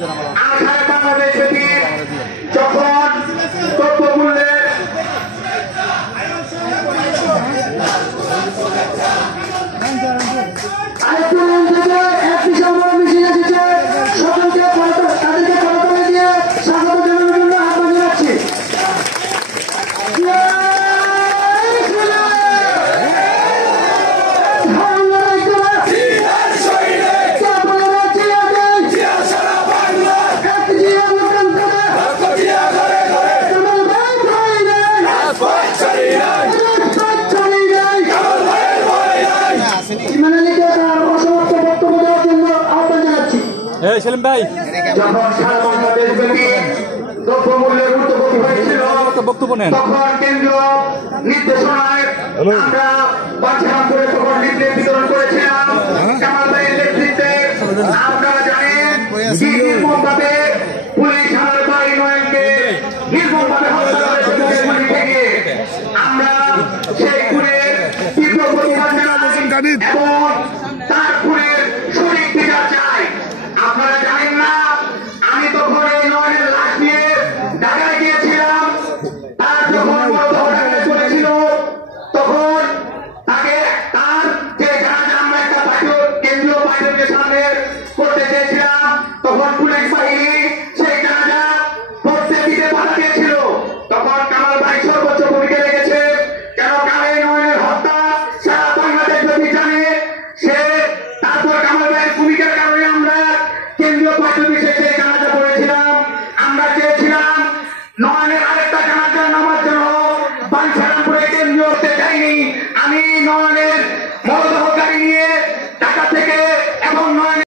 বাংলাদেশ যখন দ্রব্যমূল্যের একটি সময় মিছিল এসেছে, সকলকে তাদেরকে করতালি দিয়ে স্বাগত জানানোর জন্য আহ্বান জানাচ্ছি। সেলিম ভাই, যখন সারা বাংলাদেশ ব্যাপী দ্রব্যমূল্যের ঊর্ধ্বগতি হয়েছিল তখন কেন্দ্র নির্দেশনায় আমরা বাছাই করে তখন লিফলেট বিতরণ করেছিলাম। কামাল ভাইয়ের নেতৃত্বে আপনারা জানেন নির্মমভাবে পুলিশ আমার বাড়ি নয়নকে নির্মমভাবে হত্যা করেছে গুলি থেকে। আমরা সেই খুনের তীব্র প্রতিবাদ জানাই এবং